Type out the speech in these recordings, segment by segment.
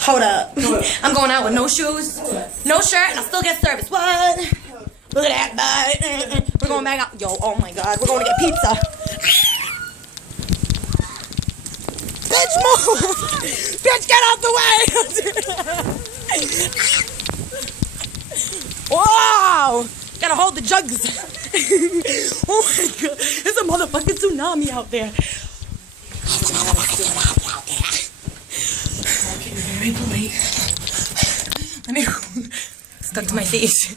Hold up. I'm going out with no shoes, no shirt, and I still get service. What? Look at that butt. We're going back out. Yo, oh my God. We're going to get pizza. Bitch, move. Bitch, get out the way. Wow. Gotta hold the jugs. Oh my God. There's a motherfucking tsunami out there. There's a motherfucking tsunami out there. Very polite. Let me stuck to my face.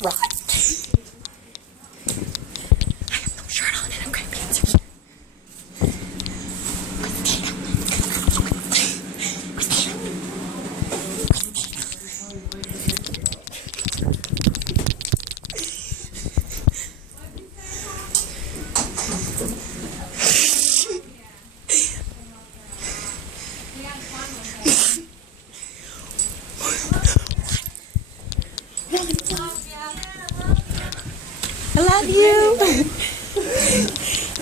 Right. I have no shirt on and I'm gonna be answering. I love you.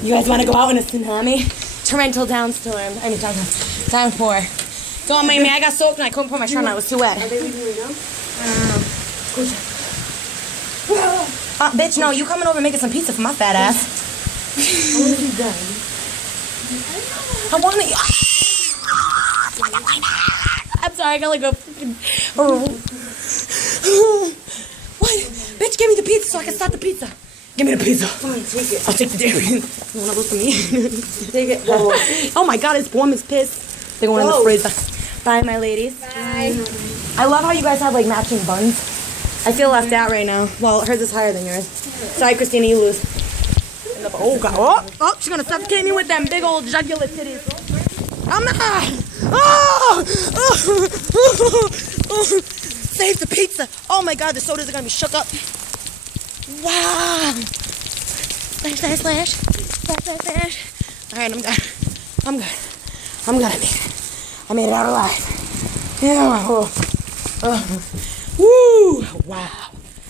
You guys want to go out in a tsunami? Torrential downstorm. I mean, downpour. Go on, Mimi. I got soaked and I couldn't put my shirt on. It was too wet. Are they leaving right now? Bitch, no. You coming over and making some pizza for my fat ass. I want to be done. I want to... I'm sorry. I got like a freaking... What? Bitch, give me the pizza so I can start the pizza. Give me the pizza. Fine, take it. I'll take the dairy. You want to look at me? Take it. Whoa. Oh my God, his form is pissed. They're going in the freezer. Bye, my ladies. Bye. I love how you guys have like matching buns. I feel left out right now. Well, hers is higher than yours. Sorry, Christina, you lose. Oh God! Oh, she's gonna suffocate me with them big old jugular titties. I'm not. Save the pizza. Oh my God, the sodas are gonna be shook up. Wow. Slash, slash, slash. Slash, slash, slash. All right, I'm done. I'm good. I'm good. I made it out alive. Yeah. Woo. Wow.